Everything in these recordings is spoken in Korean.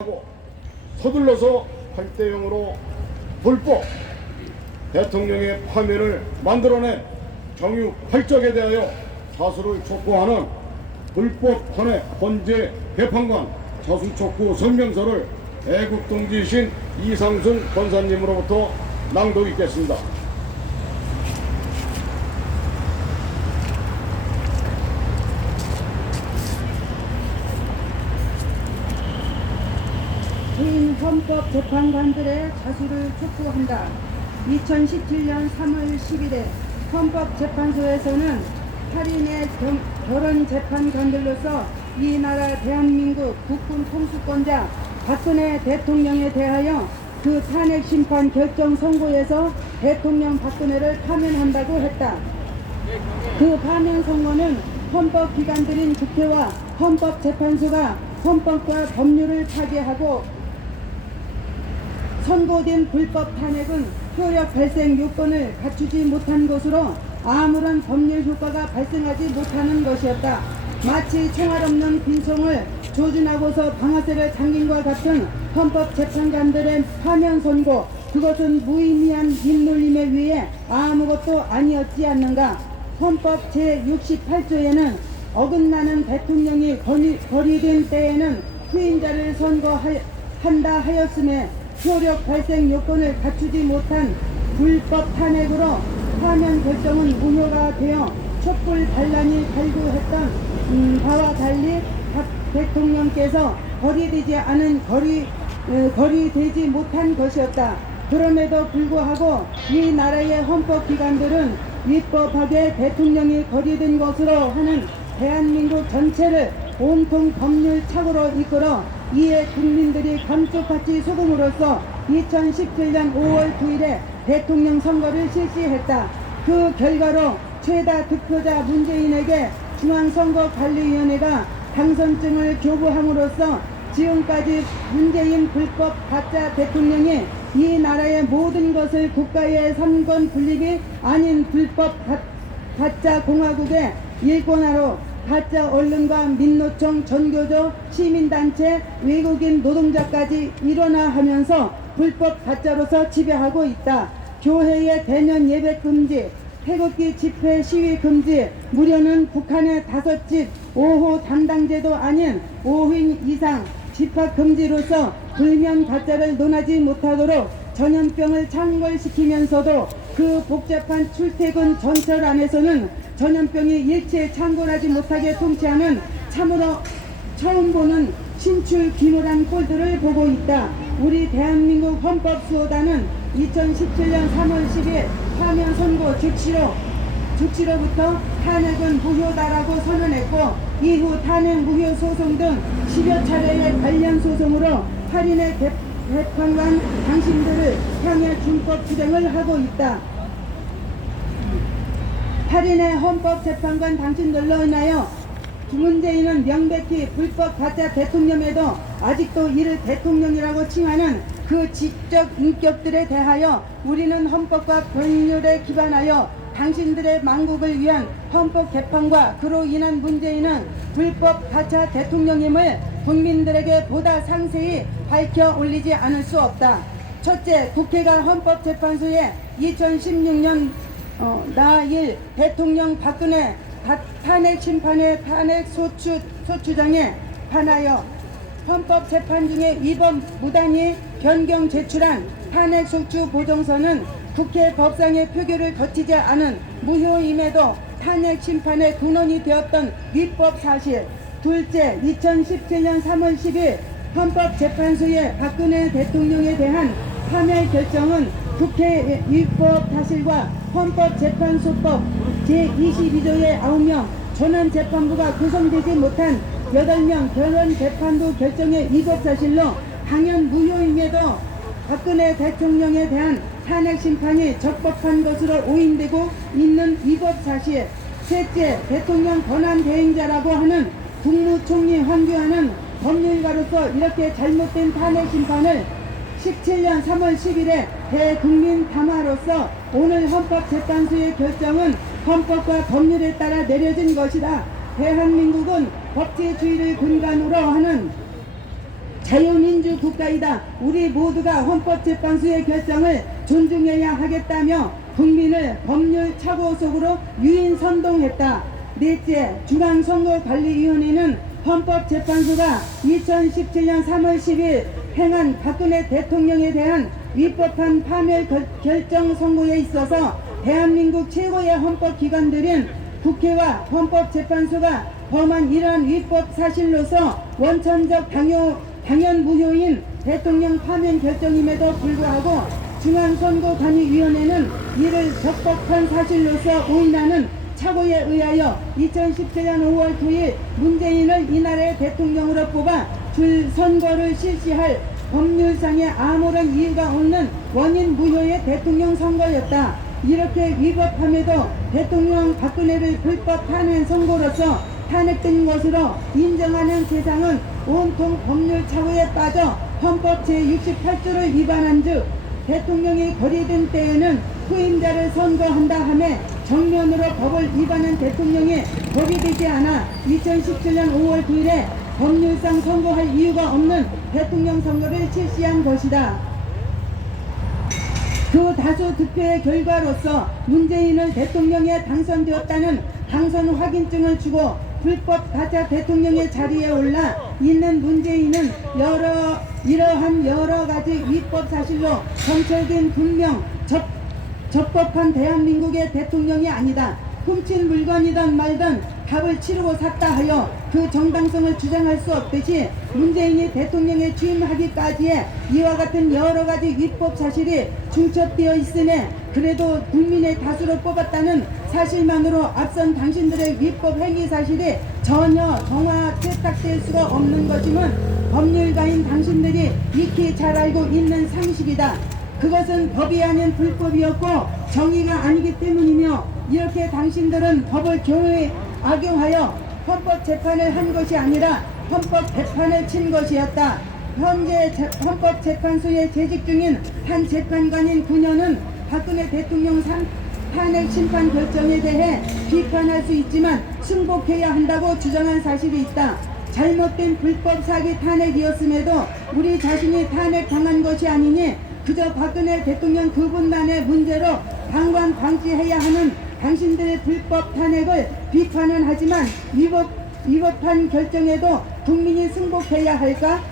하고 서둘러서 8대0으로 불법 대통령의 파면을 만들어낸 정유 8적에 대하여 자수를 촉구하는 불법 탄핵 헌재 개판관 자수 촉구 성명서를 애국동지이신 이상순 권사님으로부터 낭독하겠습니다. 개인 헌법재판관들의 자수를 촉구한다. 2017년 3월 10일에 헌법재판소에서는 8인의 결혼재판관들로서 이 나라 대한민국 국군 통수권자 박근혜 대통령에 대하여 그 탄핵 심판 결정 선고에서 대통령 박근혜를 파면한다고 했다. 그 파면 선고는 헌법기관들인 국회와 헌법재판소가 헌법과 법률을 파괴하고 선고된 불법 탄핵은 효력 발생 요건을 갖추지 못한 것으로 아무런 법률 효과가 발생하지 못하는 것이었다. 마치 총알 없는 빈송을 조준하고서 방아쇠를 당긴과 같은 헌법재판관들의 파면 선고, 그것은 무의미한 입놀림에 의해 아무것도 아니었지 않는가. 헌법 제68조에는 어긋나는 대통령이 거리된 때에는 후임자를 선거한다 하였음에 효력 발생 요건을 갖추지 못한 불법 탄핵으로 파면 결정은 무효가 되어 촛불 반란이 발구했던 바와 달리 박 대통령께서 거리되지 못한 것이었다. 그럼에도 불구하고 이 나라의 헌법기관들은 위법하게 대통령이 거리된 것으로 하는 대한민국 전체를 온통 법률 착오로 이끌어 이에 국민들이 감쪽같이 속음으로써 2017년 5월 9일에 대통령 선거를 실시했다. 그 결과로 최다 득표자 문재인에게 중앙선거관리위원회가 당선증을 교부함으로써 지금까지 문재인 불법 가짜 대통령이 이 나라의 모든 것을 국가의 삼권 분립이 아닌 불법 가짜 공화국의 일권화로 가짜 언론과 민노총, 전교조, 시민단체, 외국인 노동자까지 일원화하면서 불법 가짜로서 지배하고 있다. 교회의 대면 예배 금지, 태극기 집회 시위 금지, 무료는 북한의 5집 5호 담당제도 아닌 5인 이상 집합 금지로서 불면 가짜를 논하지 못하도록 전염병을 창궐시키면서도 그 복잡한 출퇴근 전철 안에서는 전염병이 일체 창궐하지 못하게 통치하는 참으로 처음 보는 신출귀몰한 꼴들을 보고 있다. 우리 대한민국 헌법수호단은 2017년 3월 10일 파면 선고 즉시로부터 탄핵은 무효다라고 선언했고, 이후 탄핵 무효 소송 등 10여 차례의 관련 소송으로 8인의 재판관 당신들을 향해 준법 투쟁을 하고 있다. 8인의 헌법재판관 당신들로 인하여 문재인은 명백히 불법 가짜 대통령에도 아직도 이를 대통령이라고 칭하는 그 지적 인격들에 대하여 우리는 헌법과 법률에 기반하여 당신들의 만국을 위한 헌법 개판과 그로 인한 문재인은 불법 가짜 대통령임을 국민들에게 보다 상세히 밝혀 올리지 않을 수 없다. 첫째, 국회가 헌법재판소에 2016년 나1 대통령 박근혜 탄핵 심판의 탄핵 소추장에 관하여 헌법재판 중에 위법 무단히 변경 제출한 탄핵 소추 보정서는 국회 법상의 표결을 거치지 않은 무효임에도 탄핵 심판의 근원이 되었던 위법 사실. 둘째, 2017년 3월 10일 헌법재판소의 박근혜 대통령에 대한 파면 결정은 국회 위법 사실과 헌법재판소법 제22조의 9명 전원재판부가 구성되지 못한 8명 결혼재판부 결정의 위법 사실로 당연 무효임에도 박근혜 대통령에 대한 탄핵 심판이 적법한 것으로 오인되고 있는 위법 사실. 셋째, 대통령 권한 대행자라고 하는 국무총리 황교안은 법률가로서 이렇게 잘못된 탄핵 심판을 17년 3월 10일에 대국민 담화로서 오늘 헌법재판소의 결정은 헌법과 법률에 따라 내려진 것이다. 대한민국은 법제주의를 근간으로 하는 자유민주 국가이다. 우리 모두가 헌법재판소의 결정을 존중해야 하겠다며 국민을 법률 착오 속으로 유인 선동했다. 넷째, 중앙선거관리위원회는 헌법재판소가 2017년 3월 10일 행한 박근혜 대통령에 대한 위법한 파멸 결정 선고에 있어서 대한민국 최고의 헌법기관들인 국회와 헌법재판소가 범한 이러한 위법 사실로서 원천적 당연 무효인 대통령 파면 결정임에도 불구하고 중앙선거관리위원회는 이를 적법한 사실로서 오인하는 착오에 의하여 2017년 5월 9일 문재인을 이날의 대통령으로 뽑아 줄 선거를 실시할 법률상의 아무런 이유가 없는 원인 무효의 대통령 선거였다. 이렇게 위법함에도 대통령 박근혜를 불법 탄핵 선고로서 탄핵된 것으로 인정하는 세상은 온통 법률 착오에 빠져 헌법 제68조를 위반한 즉 대통령이 거리된 때에는 후임자를 선거한다 하며 정면으로 법을 위반한 대통령이 거리되지 않아 2017년 5월 9일에 법률상 선고할 이유가 없는 대통령 선거를 실시한 것이다. 그 다수 득표의 결과로서 문재인을 대통령에 당선되었다는 당선 확인증을 주고 불법 가짜 대통령의 자리에 올라 있는 문재인은 이러한 여러 가지 위법 사실로 정철된 분명 적법한 대한민국의 대통령이 아니다. 훔친 물건이든 말든 값을 치르고 샀다 하여 그 정당성을 주장할 수 없듯이 문재인이 대통령에 취임하기까지의 이와 같은 여러 가지 위법 사실이 중첩되어 있음에 그래도 국민의 다수로 뽑았다는 사실만으로 앞선 당신들의 위법 행위 사실이 전혀 정화 채택될 수가 없는 것임은 법률가인 당신들이 익히 잘 알고 있는 상식이다. 그것은 법이 아닌 불법이었고 정의가 아니기 때문이며 이렇게 당신들은 법을 교묘히 악용하여 헌법재판을 한 것이 아니라 헌법재판을 친 것이었다. 현재 헌법재판소에 재직 중인 한 재판관인 그녀는 박근혜 대통령 탄핵 심판 결정에 대해 비판할 수 있지만 승복해야 한다고 주장한 사실이 있다. 잘못된 불법 사기 탄핵이었음에도 우리 자신이 탄핵당한 것이 아니니 그저 박근혜 대통령 그분만의 문제로 방관 방지해야 하는 당신들의 불법 탄핵을 비판은 하지만 위법한 결정에도 국민이 승복해야 할까?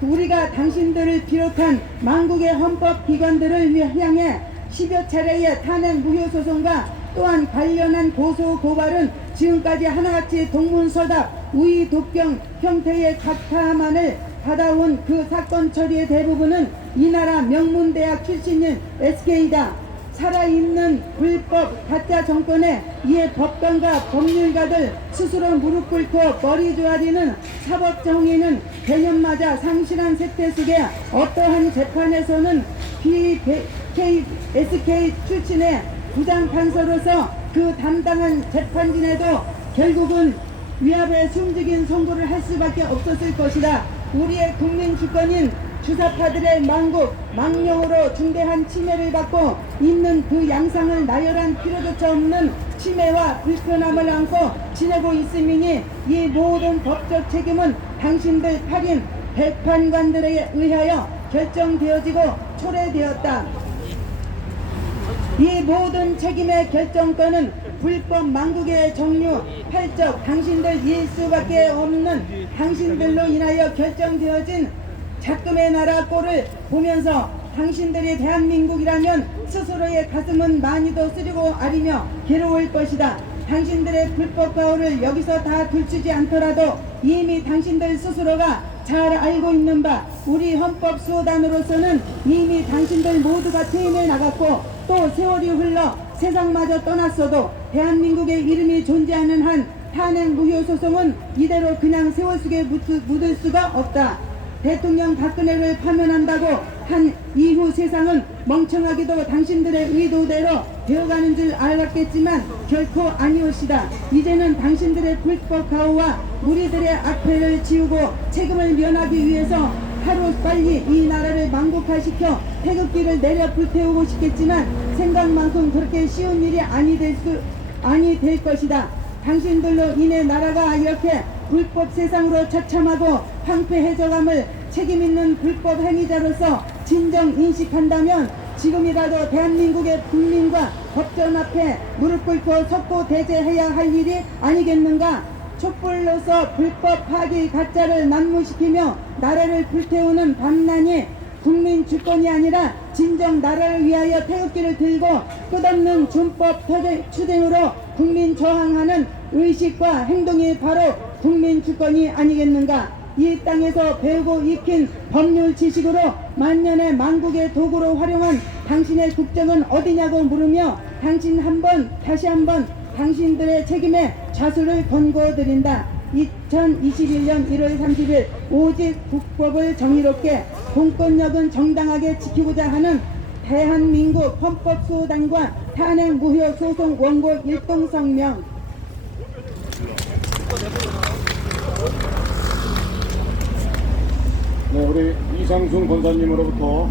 우리가 당신들을 비롯한 만국의 헌법기관들을 향해 10여 차례의 탄핵 무효 소송과 또한 관련한 고소 고발은 지금까지 하나같이 동문서답 우의 독경 형태의 각하만을 받아온 그 사건 처리의 대부분은 이 나라 명문대학 출신인 SK다. 살아있는 불법 가짜 정권에 이에 법관과 법률가들 스스로 무릎 꿇고 머리 조아리는 사법정의는 개념마저 상실한 세태 속에 어떠한 재판에서는 SK 출신의 부장판사로서 그 담당한 재판진에도 결국은 위압의 숨죽인 선고를 할 수밖에 없었을 것이다. 우리의 국민 주권인 주사파들의 망령으로 중대한 침해를 받고 있는 그 양상을 나열한 필요조차 없는 침해와 불편함을 안고 지내고 있음이니 이 모든 법적 책임은 당신들 8인 재판관들에 의하여 결정되어지고 초래되었다. 이 모든 책임의 결정권은 불법 망국의 종류 8적 당신들일 수밖에 없는 당신들로 인하여 결정되어진 작금의 나라 꼴을 보면서 당신들이 대한민국이라면 스스로의 가슴은 많이도 쓰리고 아리며 괴로울 것이다. 당신들의 불법 가오를 여기서 다 들추지 않더라도 이미 당신들 스스로가 잘 알고 있는 바 우리 헌법 수호단으로서는 이미 당신들 모두가 퇴임해 나갔고 또 세월이 흘러 세상마저 떠났어도 대한민국의 이름이 존재하는 한 탄핵 무효 소송은 이대로 그냥 세월 속에 묻을 수가 없다. 대통령 박근혜를 파면한다고 한 이후 세상은 멍청하게도 당신들의 의도대로 되어가는 줄 알았겠지만 결코 아니었시다. 이제는 당신들의 불법 가오와 우리들의 악패를 지우고 책임을 면하기 위해서 하루빨리 이 나라를 망국화시켜 태극기를 내려 불태우고 싶겠지만 생각만큼 그렇게 쉬운 일이 아니 될 것이다. 당신들로 인해 나라가 이렇게 불법 세상으로 처참하고 황폐해져감을 책임있는 불법 행위자로서 진정 인식한다면 지금이라도 대한민국의 국민과 법전 앞에 무릎 꿇고 석고 대제해야 할 일이 아니겠는가. 촛불로서 불법 파기 가짜를 난무시키며 나라를 불태우는 반란이 국민 주권이 아니라 진정 나라를 위하여 태극기를 들고 끝없는 준법 추쟁으로 국민 저항하는 의식과 행동이 바로 국민 주권이 아니겠는가. 이 땅에서 배우고 익힌 법률 지식으로 만년의 만국의 도구로 활용한 당신의 국정은 어디냐고 물으며 다시 한번 당신들의 책임에 좌수를 권고드린다. 2021년 1월 30일 오직 국법을 정의롭게 공권력은 정당하게 지키고자 하는 대한민국 헌법수호단과 탄핵 무효 소송 원고 일동성명. 네, 우리 이상순 권사님으로부터